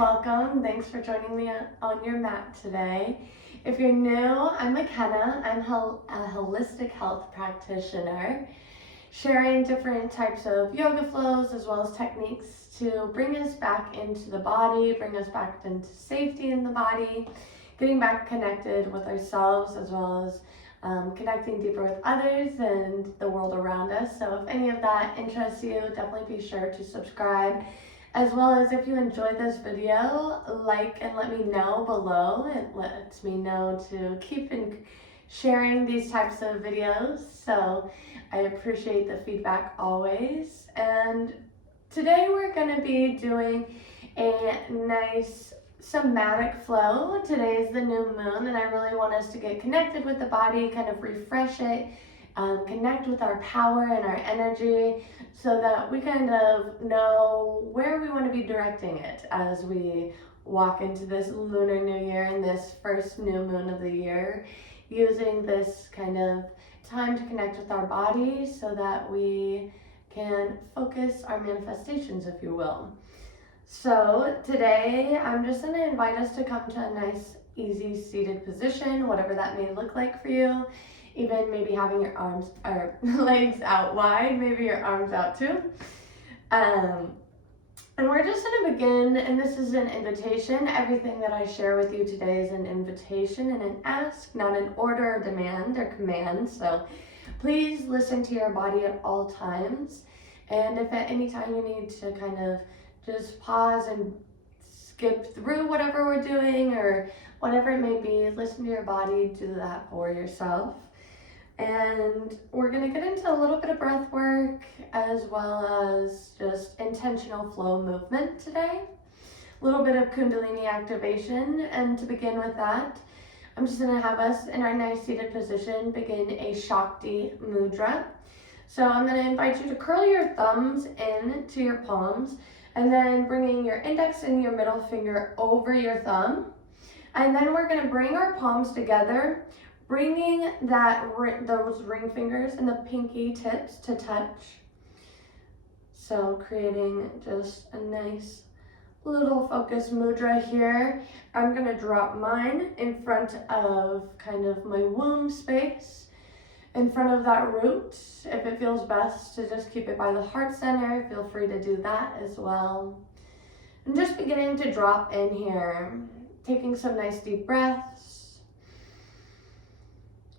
welcome. Thanks for joining me on your mat today. If you're new, I'm McKenna. I'm a holistic health practitioner, sharing different types of yoga flows as well as techniques to bring us back into the body, bring us back into safety in the body, getting back connected with ourselves as well as connecting deeper with others and the world around us. So if any of that interests you, definitely be sure to subscribe. As well as if you enjoyed this video, like and let me know below. It lets me know to keep sharing these types of videos. So I appreciate the feedback always. And today we're going to be doing a nice somatic flow. Today is the new moon and I really want us to get connected with the body, kind of refresh it, connect with our power and our energy so that we kind of know where we want to be directing it as we walk into this Lunar New Year and this first new moon of the year, using this kind of time to connect with our body so that we can focus our manifestations, if you will. So today I'm just going to invite us to come to a nice, easy seated position, whatever that may look like for you. Even maybe having your arms or legs out wide, maybe your arms out too. And we're just going to begin, and this is an invitation. Everything that I share with you today is an invitation and an ask, not an order or demand or command. So please listen to your body at all times. And if at any time you need to kind of just pause and skip through whatever we're doing or whatever it may be, listen to your body, do that for yourself. And we're going to get into a little bit of breath work as well as just intentional flow movement today. A little bit of kundalini activation. And to begin with that, I'm just going to have us in our nice seated position begin a Shakti mudra. So I'm going to invite you to curl your thumbs into your palms and then bringing your index and your middle finger over your thumb. And then we're going to bring our palms together, bringing those ring fingers and the pinky tips to touch. So creating just a nice little focus mudra here. I'm going to drop mine in front of kind of my womb space, in front of that root. If it feels best to just keep it by the heart center, feel free to do that as well. And just beginning to drop in here, taking some nice deep breaths.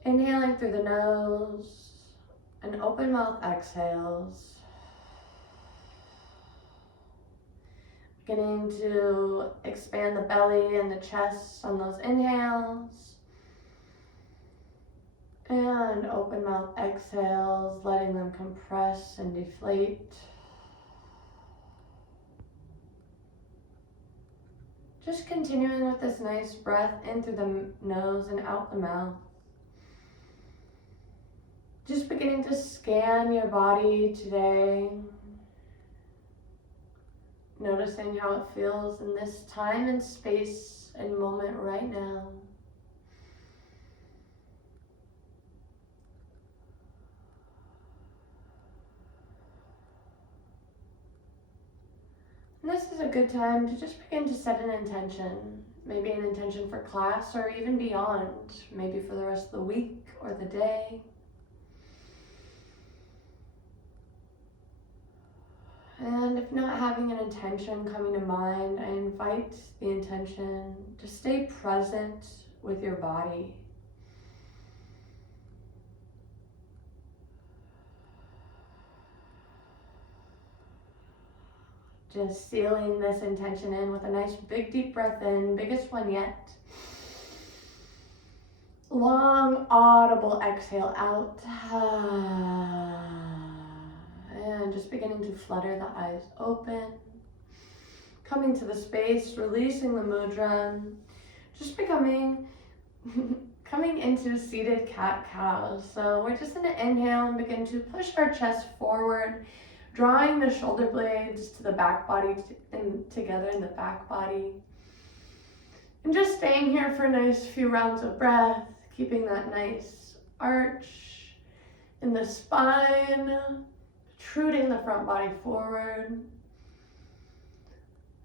Inhaling through the nose and open mouth exhales. Beginning to expand the belly and the chest on those inhales. And open mouth exhales, letting them compress and deflate. Just continuing with this nice breath in through the nose and out the mouth. Just beginning to scan your body today. Noticing how it feels in this time and space and moment right now. And this is a good time to just begin to set an intention. Maybe an intention for class or even beyond. Maybe for the rest of the week or the day. And if not having an intention coming to mind, I invite the intention to stay present with your body. Just sealing this intention in with a nice big deep breath in, biggest one yet. Long audible exhale out. And just beginning to flutter the eyes open. Coming to the space, releasing the mudra. Just coming into seated cat-cow. So we're just going to inhale and begin to push our chest forward, drawing the shoulder blades to the back body together in the back body. And just staying here for a nice few rounds of breath, keeping that nice arch in the spine, protruding the front body forward.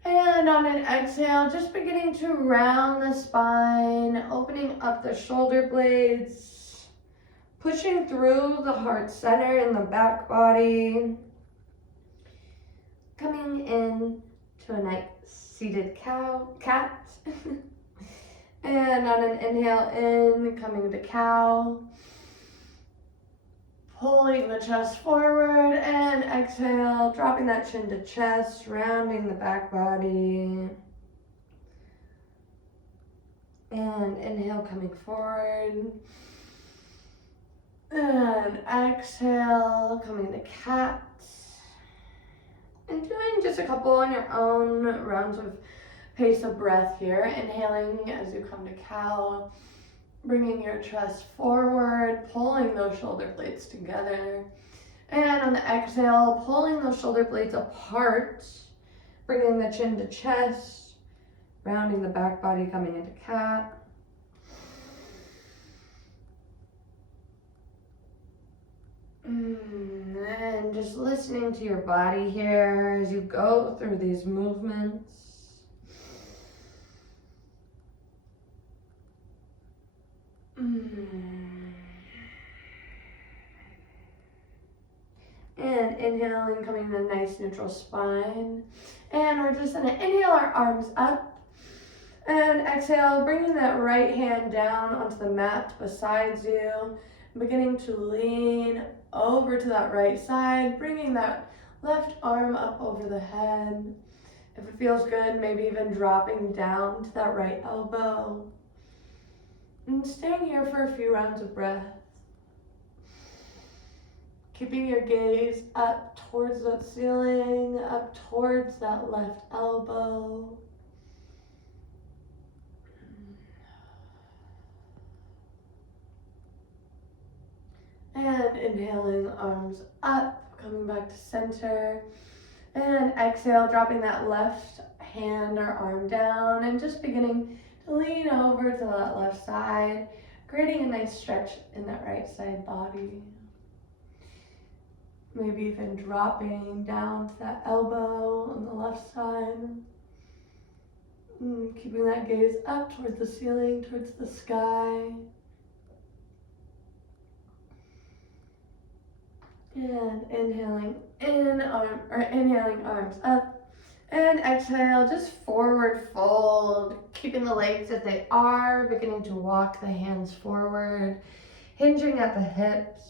And on an exhale, just beginning to round the spine, opening up the shoulder blades, pushing through the heart center in the back body, coming in to a nice seated cat. And on an inhale in, coming to cow, pulling the chest forward, and exhale, dropping that chin to chest, rounding the back body. And inhale, coming forward. And exhale, coming to cat. And doing just a couple on your own rounds of pace of breath here. Inhaling as you come to cow. Bringing your chest forward, pulling those shoulder blades together. And on the exhale, pulling those shoulder blades apart, bringing the chin to chest, rounding the back body, coming into cat. And just listening to your body here as you go through these movements. And inhaling, coming to a nice neutral spine. And we're just gonna inhale our arms up. And exhale, bringing that right hand down onto the mat beside you. Beginning to lean over to that right side, bringing that left arm up over the head. If it feels good, maybe even dropping down to that right elbow. And staying here for a few rounds of breath. Keeping your gaze up towards that ceiling, up towards that left elbow. And inhaling, arms up, coming back to center. And exhale, dropping that left hand or arm down and just beginning to lean over to that left side, creating a nice stretch in that right side body. Maybe even dropping down to that elbow on the left side. Keeping that gaze up towards the ceiling, towards the sky. And inhaling inhaling arms up. And exhale, just forward fold, keeping the legs as they are, beginning to walk the hands forward, hinging at the hips.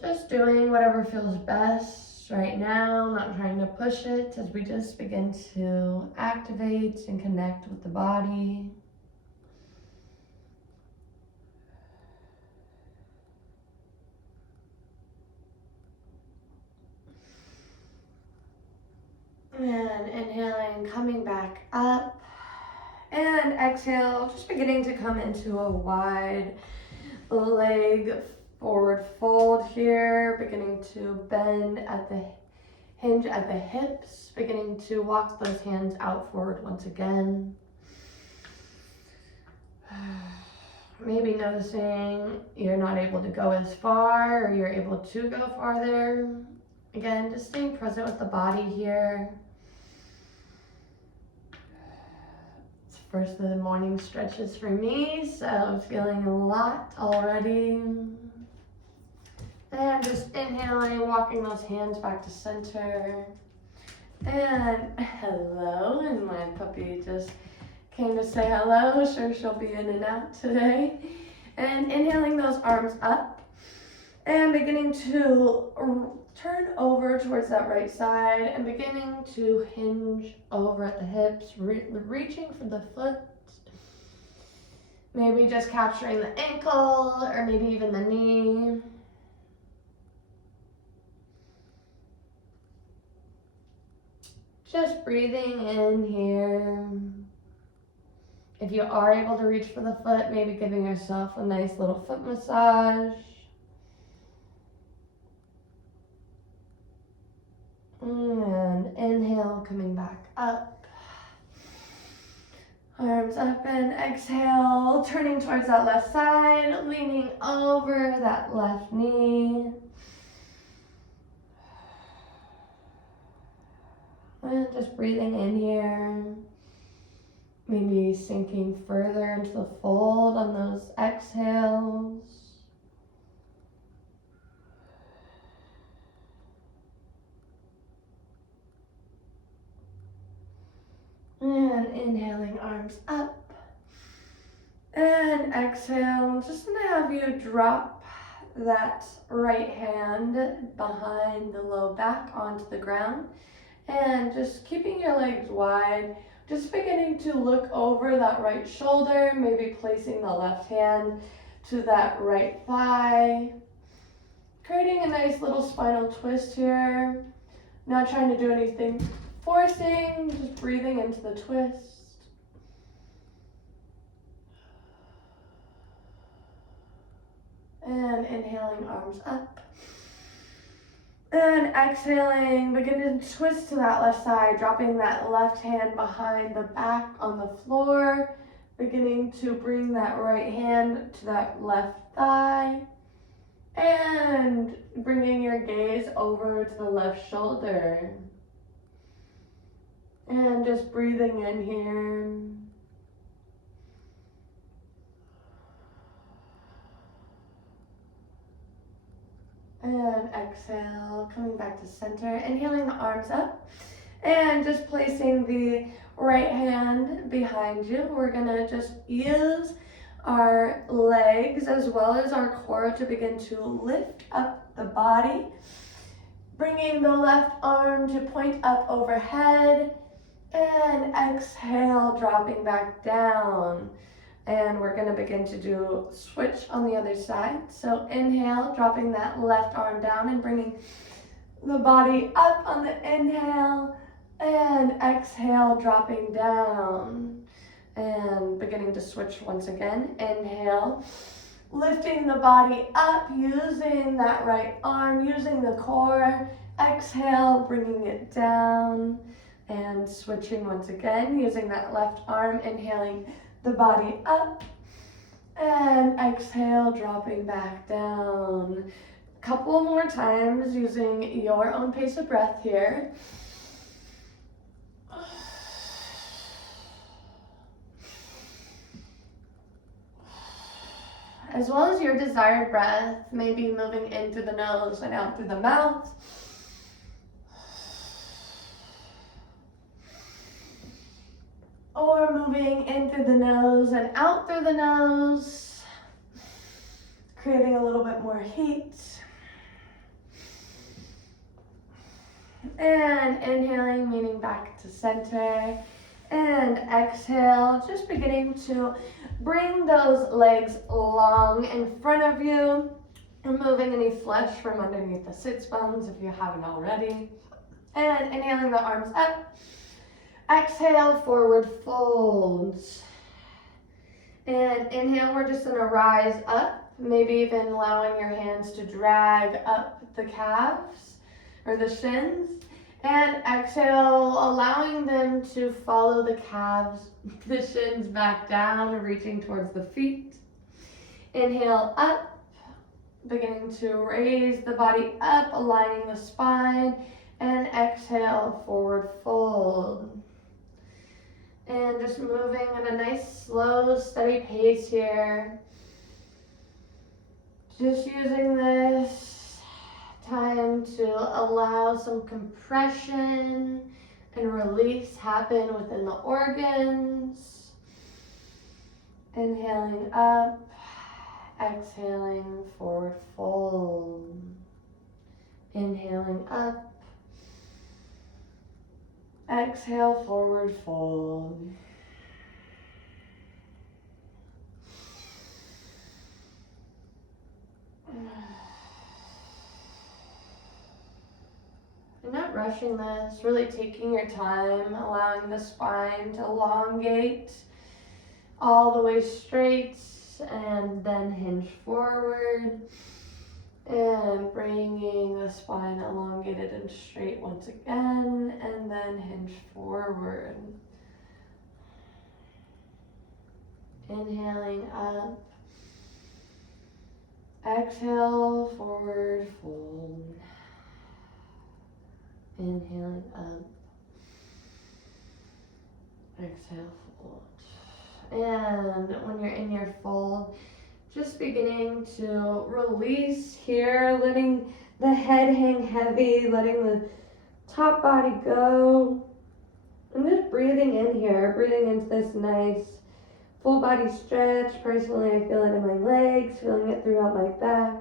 Just doing whatever feels best right now, not trying to push it as we just begin to activate and connect with the body. And inhaling, coming back up. And exhale, just beginning to come into a wide leg forward fold here, beginning to bend at the hinge at the hips, beginning to walk those hands out forward once again. Maybe noticing you're not able to go as far or you're able to go farther. Again, just staying present with the body here. It's first of the morning stretches for me, so I'm feeling a lot already. And just inhaling, walking those hands back to center. And hello, and my puppy just came to say hello. Sure, she'll be in and out today. And inhaling those arms up and beginning to turn over towards that right side and beginning to hinge over at the hips, reaching for the foot. Maybe just capturing the ankle or maybe even the knee. Just breathing in here. If you are able to reach for the foot, maybe giving yourself a nice little foot massage. And inhale, coming back up. Arms up and exhale, turning towards that left side, leaning over that left knee. just breathing in here. Maybe sinking further into the fold on those exhales. And inhaling, arms up. And exhale, I'm just gonna have you drop that right hand behind the low back onto the ground. And just keeping your legs wide, just beginning to look over that right shoulder, maybe placing the left hand to that right thigh. Creating a nice little spinal twist here. Not trying to do anything forcing, just breathing into the twist. And inhaling, arms up. And exhaling, begin to twist to that left side, dropping that left hand behind the back on the floor. Beginning to bring that right hand to that left thigh. And bringing your gaze over to the left shoulder. And just breathing in here. And exhale, coming back to center, inhaling the arms up, and just placing the right hand behind you. We're gonna just use our legs as well as our core to begin to lift up the body, bringing the left arm to point up overhead, and exhale, dropping back down. And we're gonna begin to do switch on the other side. So inhale, dropping that left arm down and bringing the body up on the inhale, and exhale, dropping down. And beginning to switch once again. Inhale, lifting the body up, using that right arm, using the core. Exhale, bringing it down, and switching once again, using that left arm, inhaling the body up, and exhale, dropping back down. Couple more times using your own pace of breath here. As well as your desired breath, maybe moving in through the nose and out through the mouth. Or moving in through the nose and out through the nose, creating a little bit more heat. And inhaling, meaning back to center. And exhale, just beginning to bring those legs long in front of you, removing any flesh from underneath the sits bones if you haven't already. And inhaling the arms up. Exhale, forward folds. And inhale, we're just gonna rise up, maybe even allowing your hands to drag up the calves or the shins. And exhale, allowing them to follow the calves, the shins back down, reaching towards the feet. Inhale up, beginning to raise the body up, aligning the spine. And exhale, forward fold. And just moving at a nice, slow, steady pace here. Just using this time to allow some compression and release happen within the organs. Inhaling up, exhaling, forward fold. Inhaling up. Exhale, forward fold. You're not rushing this, really taking your time, allowing the spine to elongate all the way straight and then hinge forward. And bringing the spine elongated and straight once again, and then hinge forward. Inhaling up. Exhale, forward fold. Inhaling up. Exhale, fold. And when you're in your fold, just beginning to release here, letting the head hang heavy, letting the top body go. And just breathing in here, breathing into this nice full body stretch. Personally, I feel it in my legs, feeling it throughout my back.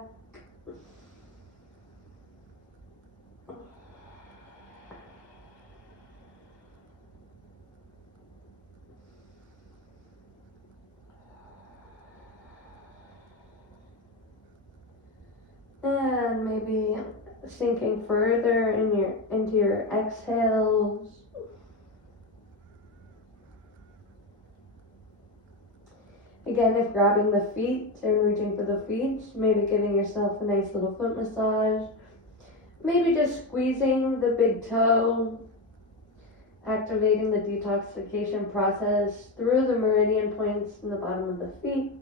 And maybe sinking further into your exhales. Again, if grabbing the feet and reaching for the feet, maybe giving yourself a nice little foot massage. Maybe just squeezing the big toe, activating the detoxification process through the meridian points in the bottom of the feet.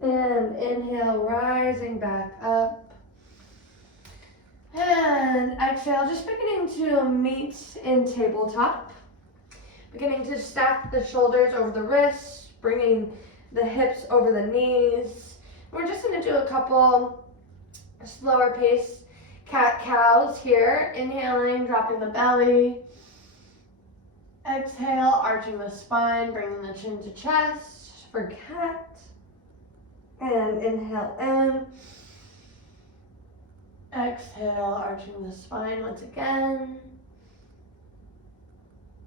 And inhale, rising back up. And exhale, just beginning to meet in tabletop. Beginning to stack the shoulders over the wrists, bringing the hips over the knees. We're just going to do a couple slower pace cat-cows here. Inhaling, dropping the belly. Exhale, arching the spine, bringing the chin to chest for cat. And inhale in. Exhale, arching the spine once again.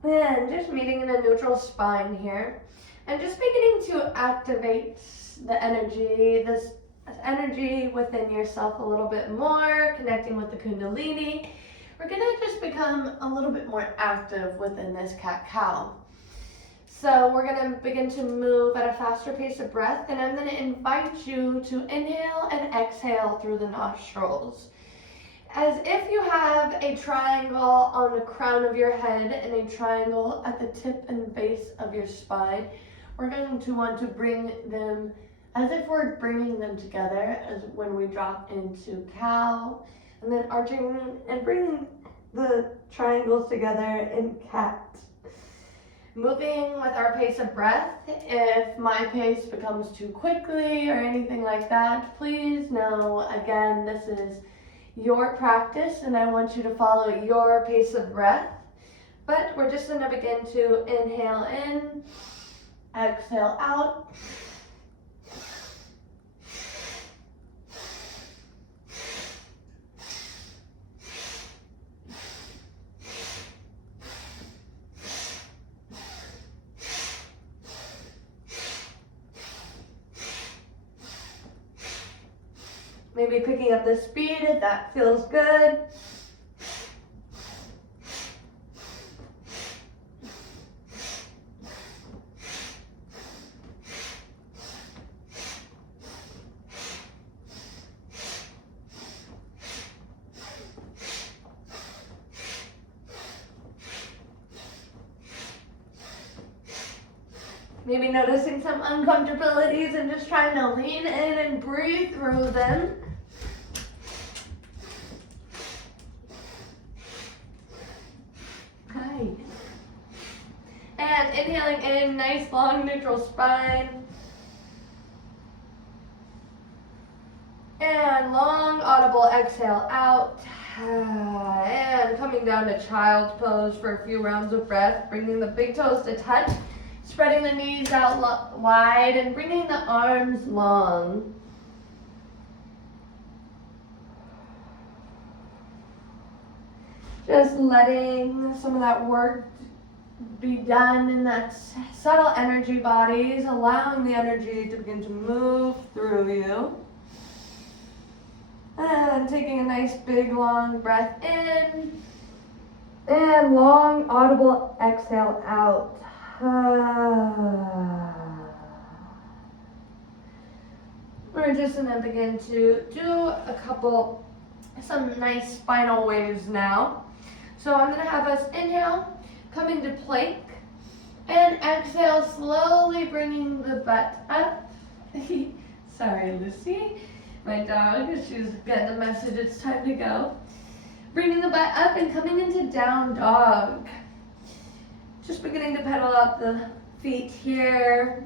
And just meeting in a neutral spine here. And just beginning to activate the energy, this energy within yourself a little bit more, connecting with the kundalini. We're gonna just become a little bit more active within this cat-cow. So we're gonna begin to move at a faster pace of breath, and I'm gonna invite you to inhale and exhale through the nostrils. As if you have a triangle on the crown of your head and a triangle at the tip and base of your spine, we're going to want to bring them as if we're bringing them together as when we drop into cow, and then arching and bringing the triangles together in cat. Moving with our pace of breath. If my pace becomes too quickly or anything like that, please know, again, this is your practice and I want you to follow your pace of breath. But we're just going to begin to inhale in, exhale out. Maybe picking up the speed if that feels good. Maybe noticing some uncomfortabilities and just trying to lean in and breathe through them. Okay. And inhaling in, nice long neutral spine. And long audible exhale out. And coming down to child's pose for a few rounds of breath, bringing the big toes to touch. Spreading the knees out wide and bringing the arms long. Just letting some of that work be done in that subtle energy bodies, allowing the energy to begin to move through you. And taking a nice big long breath in. And long audible exhale out. We're just going to begin to do some nice spinal waves now. So I'm going to have us inhale, come into plank, and exhale, slowly bringing the butt up. Sorry, Lucy, my dog, she's getting the message it's time to go. Bringing the butt up and coming into down dog. Just beginning to pedal out the feet here.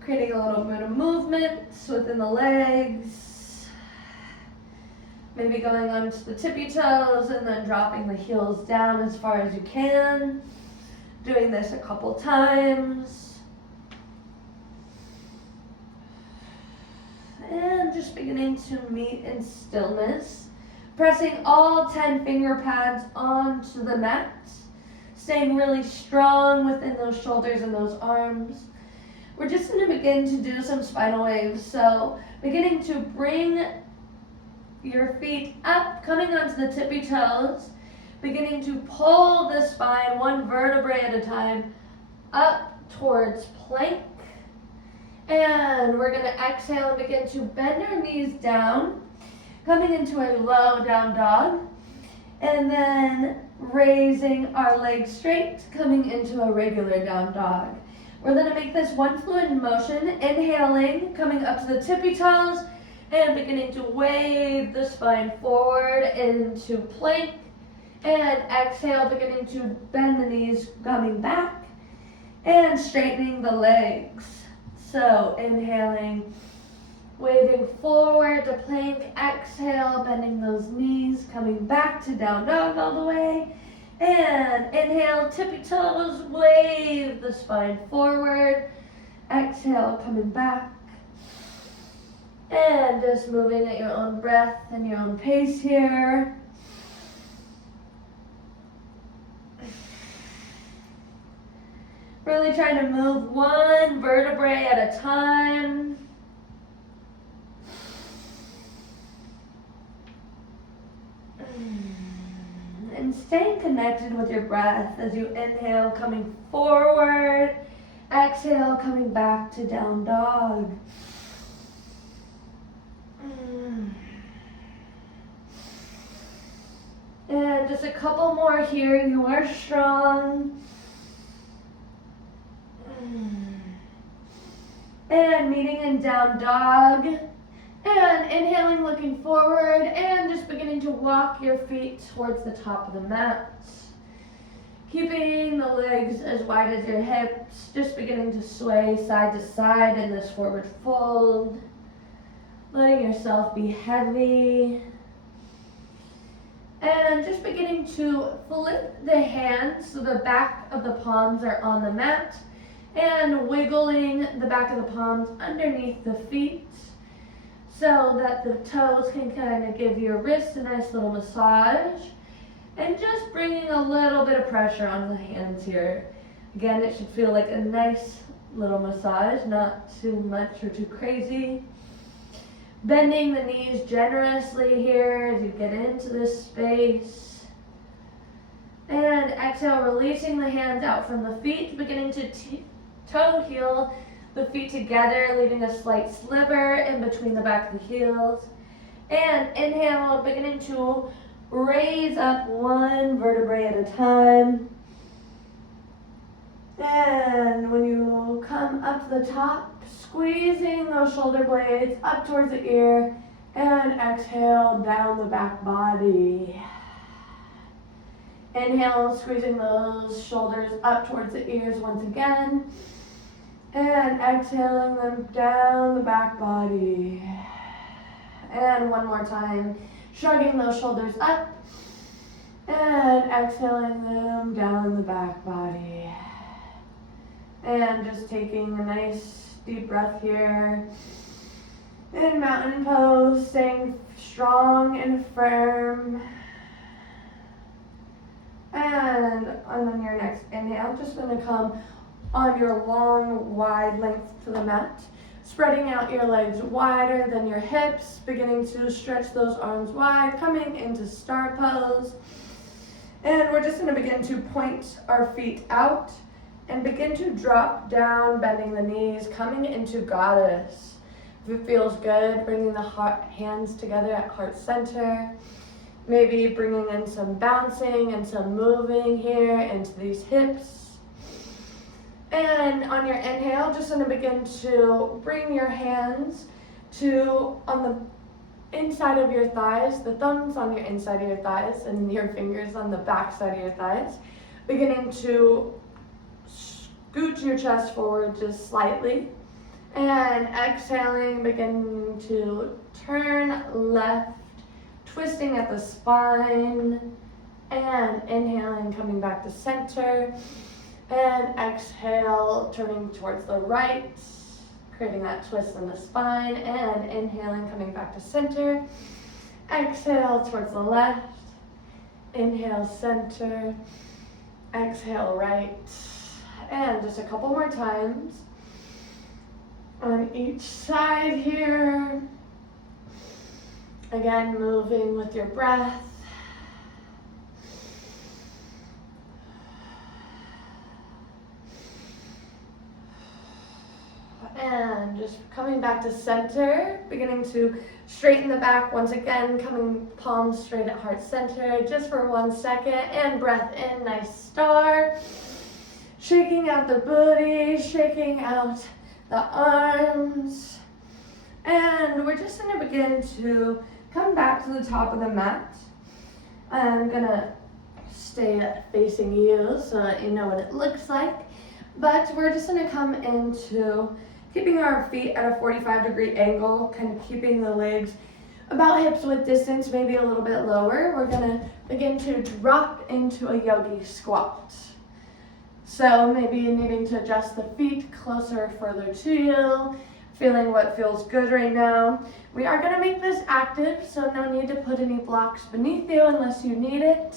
Creating a little bit of movement within the legs. Maybe going onto the tippy toes and then dropping the heels down as far as you can. Doing this a couple times. And just beginning to meet in stillness. Pressing all 10 finger pads onto the mat. Staying really strong within those shoulders and those arms. We're just going to begin to do some spinal waves. So beginning to bring your feet up, coming onto the tippy toes. Beginning to pull the spine one vertebrae at a time up towards plank. And we're going to exhale and begin to bend our knees down. Coming into a low down dog. And then raising our legs straight, coming into a regular down dog. We're going to make this one fluid motion, inhaling, coming up to the tippy toes, and beginning to wave the spine forward into plank. And exhale, beginning to bend the knees, coming back, and straightening the legs. So inhaling, waving forward to plank, exhale, bending those knees, coming back to down dog all the way. And inhale, tippy toes, wave the spine forward. Exhale, coming back. And just moving at your own breath and your own pace here. Really trying to move one vertebrae at a time. And staying connected with your breath as you inhale, coming forward. Exhale, coming back to down dog. And just a couple more here. You are strong. And meeting in down dog. And inhaling, looking forward, and just beginning to walk your feet towards the top of the mat. Keeping the legs as wide as your hips, just beginning to sway side to side in this forward fold. Letting yourself be heavy. And just beginning to flip the hands so the back of the palms are on the mat. And wiggling the back of the palms underneath the feet, so that the toes can kind of give your wrist a nice little massage. And just bringing a little bit of pressure on the hands here. Again, it should feel like a nice little massage, not too much or too crazy. Bending the knees generously here as you get into this space. And exhale, releasing the hands out from the feet, beginning to toe heel the feet together, leaving a slight sliver in between the back of the heels. And inhale, beginning to raise up one vertebrae at a time. And when you come up to the top, squeezing those shoulder blades up towards the ear, and exhale down the back body. Inhale, squeezing those shoulders up towards the ears once again. And exhaling them down the back body. And one more time, shrugging those shoulders up. And exhaling them down the back body. And just taking a nice deep breath here. In mountain pose, staying strong and firm. And on your next inhale, just going to come on your long, wide length to the mat. Spreading out your legs wider than your hips, beginning to stretch those arms wide, coming into star pose. And we're just going to begin to point our feet out and begin to drop down, bending the knees, coming into goddess. If it feels good, bringing the hands together at heart center. Maybe bringing in some bouncing and some moving here into these hips. And on your inhale, just going to begin to bring your hands to, on the inside of your thighs, the thumbs on your inside of your thighs and your fingers on the back side of your thighs, beginning to scoot your chest forward just slightly, and exhaling, beginning to turn left, twisting at the spine, and inhaling, coming back to center, and exhale, turning towards the right, creating that twist in the spine, and inhaling, coming back to center. Exhale towards the left, inhale center, exhale right, and just a couple more times on each side here. Again, moving with your breath. And just coming back to center, beginning to straighten the back once again, coming palms straight at heart center just for 1 second, and breath in, nice star. Shaking out the booty, shaking out the arms. And we're just gonna begin to come back to the top of the mat. I'm gonna stay facing you so that you know what it looks like. But we're just gonna come into keeping our feet at a 45-degree angle, kind of keeping the legs about hips width distance, maybe a little bit lower. We're gonna begin to drop into a yogi squat. So maybe needing to adjust the feet closer, further to you, feeling what feels good right now. We are gonna make this active, so no need to put any blocks beneath you unless you need it.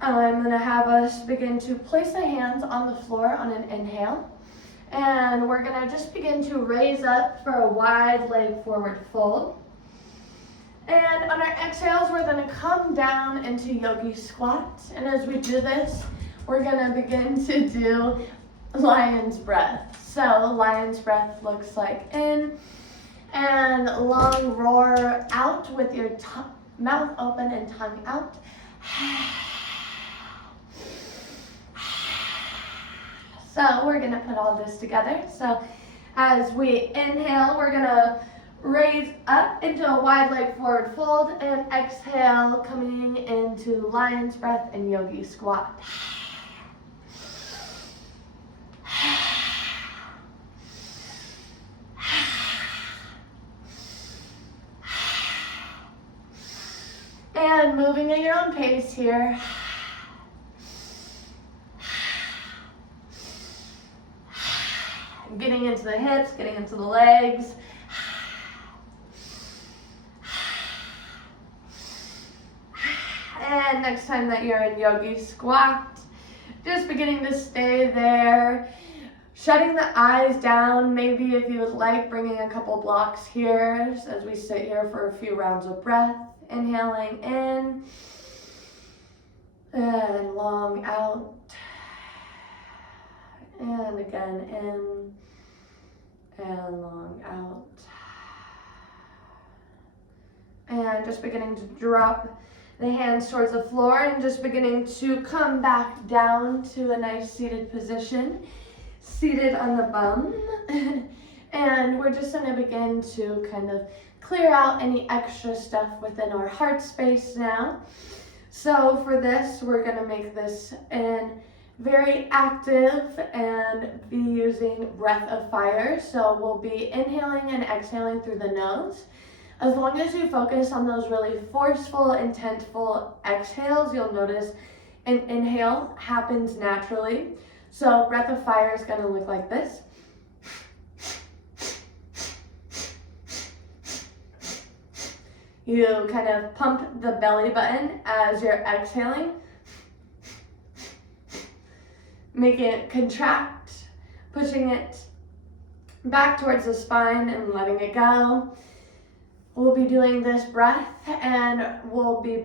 I'm gonna have us begin to place the hands on the floor on an inhale. And we're gonna just begin to raise up for a wide leg forward fold. And on our exhales, we're gonna come down into yogi squat. And as we do this, we're gonna begin to do lion's breath. So lion's breath looks like in, and long roar out with your mouth open and tongue out. So we're gonna put all this together. So as we inhale, we're gonna raise up into a wide leg forward fold, and exhale, coming into lion's breath and yogi squat. And moving at your own pace here. Getting into the hips, getting into the legs. And next time that you're in yogi squat, just beginning to stay there. Shutting the eyes down, maybe if you would like, bringing a couple blocks here as we sit here for a few rounds of breath. Inhaling in, and long out. And again in, and long out. And just beginning to drop the hands towards the floor and just beginning to come back down to a nice seated position, seated on the bum. And we're just gonna begin to kind of clear out any extra stuff within our heart space now. So for this, we're gonna make this in very active and be using breath of fire. So we'll be inhaling and exhaling through the nose. As long as you focus on those really forceful, intentful exhales, you'll notice an inhale happens naturally. So breath of fire is gonna look like this. You kind of pump the belly button as you're exhaling. Make it contract, pushing it back towards the spine and letting it go. We'll be doing this breath, and we'll be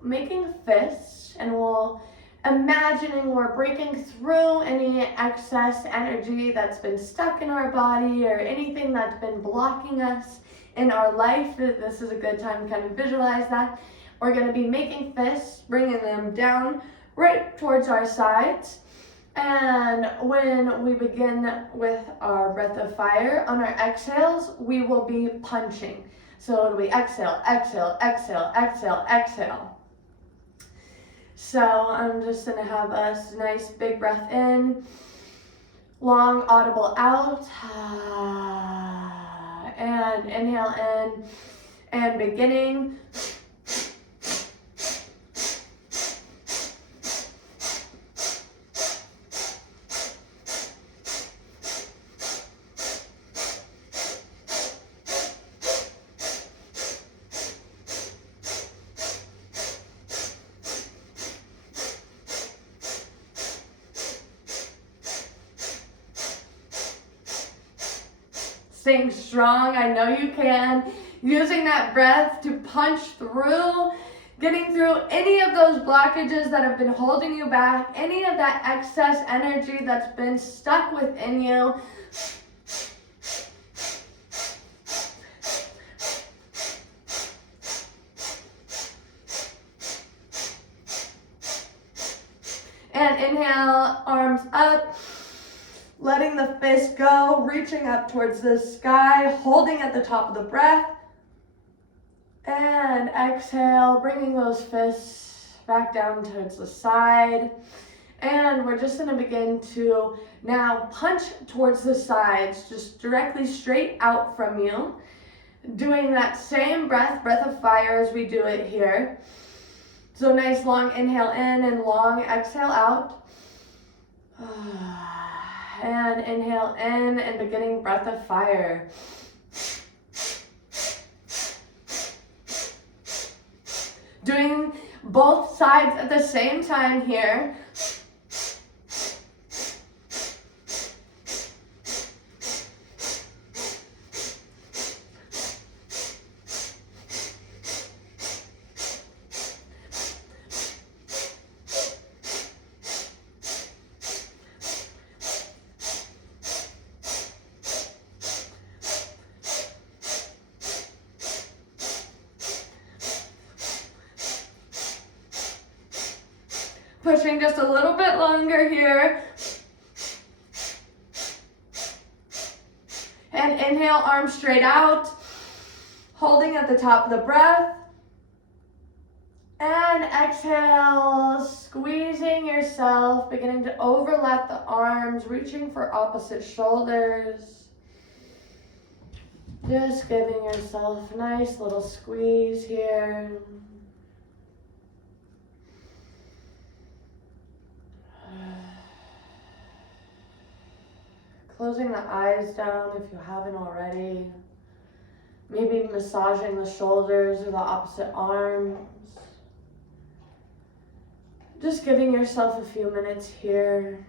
making fists, and we'll imagining we're breaking through any excess energy that's been stuck in our body or anything that's been blocking us in our life. This is a good time to kind of visualize that. We're going to be making fists, bringing them down right towards our sides. And when we begin with our breath of fire, on our exhales, we will be punching. So it'll be exhale, exhale, exhale, exhale, exhale. So I'm just gonna have us nice big breath in, long audible out, and inhale in, and beginning. Staying strong, I know you can. Using that breath to punch through, getting through any of those blockages that have been holding you back, any of that excess energy that's been stuck within you. And inhale, arms up. Letting the fist go, reaching up towards the sky, holding at the top of the breath. And exhale, bringing those fists back down towards the side. And we're just gonna begin to now punch towards the sides, just directly straight out from you. Doing that same breath of fire as we do it here. So nice long inhale in and long exhale out. And inhale in and beginning breath of fire. Doing both sides at the same time here. Pushing just a little bit longer here. And inhale, arms straight out. Holding at the top of the breath. And exhale, squeezing yourself, beginning to overlap the arms, reaching for opposite shoulders. Just giving yourself a nice little squeeze here. Closing the eyes down if you haven't already. Maybe massaging the shoulders or the opposite arms. Just giving yourself a few minutes here,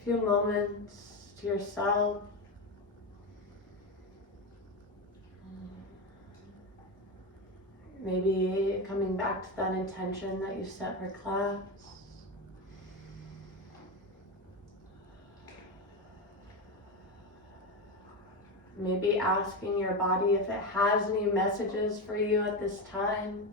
a few moments to yourself. Maybe coming back to that intention that you set for class. Maybe asking your body if it has any messages for you at this time.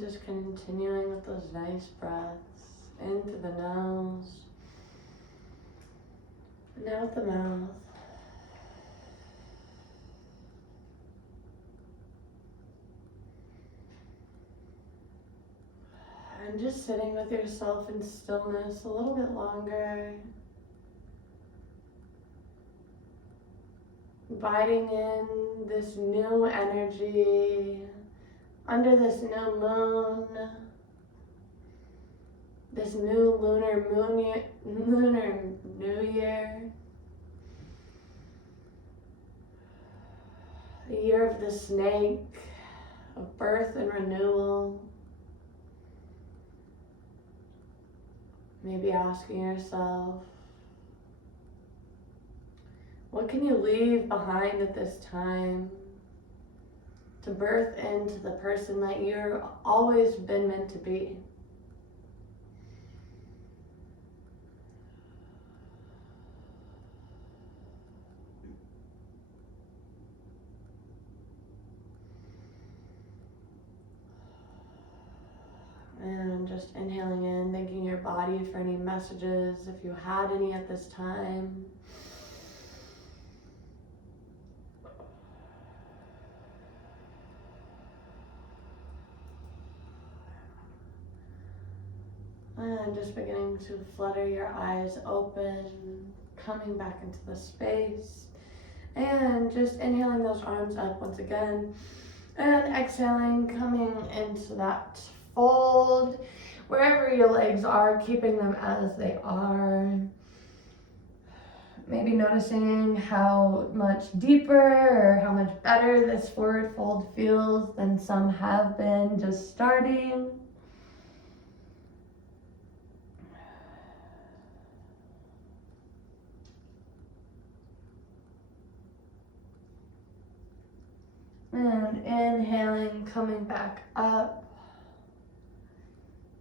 Just continuing with those nice breaths into the nose and out the mouth. And just sitting with yourself in stillness a little bit longer. Inviting in this new energy under this new moon, this new Lunar New Year, the year of the snake, of birth and renewal. Maybe asking yourself, what can you leave behind at this time to birth into the person that you've always been meant to be? just inhaling in, thanking your body for any messages, if you had any at this time. And just beginning to flutter your eyes open, coming back into the space. And just inhaling those arms up once again. And exhaling, coming into that fold. Wherever your legs are, keeping them as they are. Maybe noticing how much deeper or how much better this forward fold feels than some have been just starting. And inhaling, coming back up.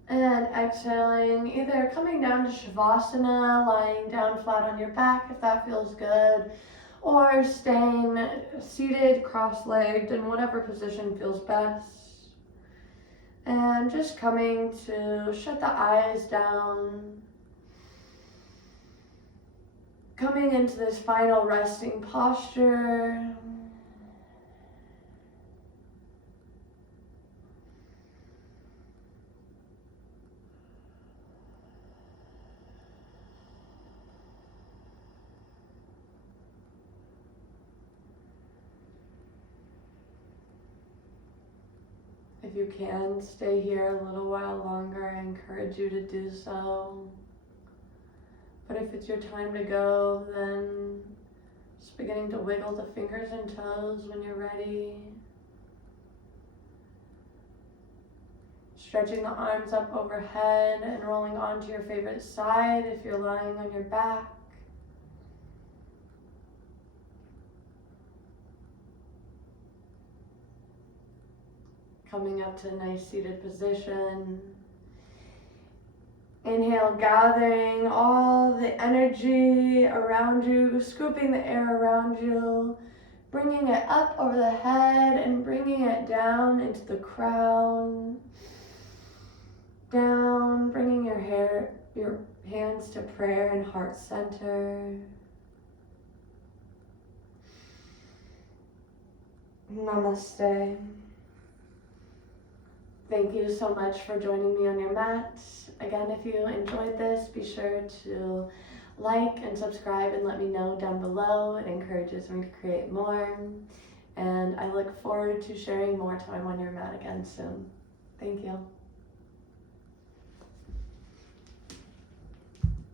And exhaling, either coming down to Shavasana, lying down flat on your back if that feels good, or staying seated, cross-legged, in whatever position feels best. And just coming to shut the eyes down. Coming into this final resting posture. If you can stay here a little while longer, I encourage you to do so. But if it's your time to go, then just beginning to wiggle the fingers and toes when you're ready. Stretching the arms up overhead and rolling onto your favorite side if you're lying on your back. Coming up to a nice seated position. Inhale, gathering all the energy around you, scooping the air around you, bringing it up over the head and bringing it down into the crown. Down, bringing your hands to prayer and heart center. Namaste. Thank you so much for joining me on your mat. Again, if you enjoyed this, be sure to like and subscribe and let me know down below. It encourages me to create more. And I look forward to sharing more time on your mat again soon. Thank you.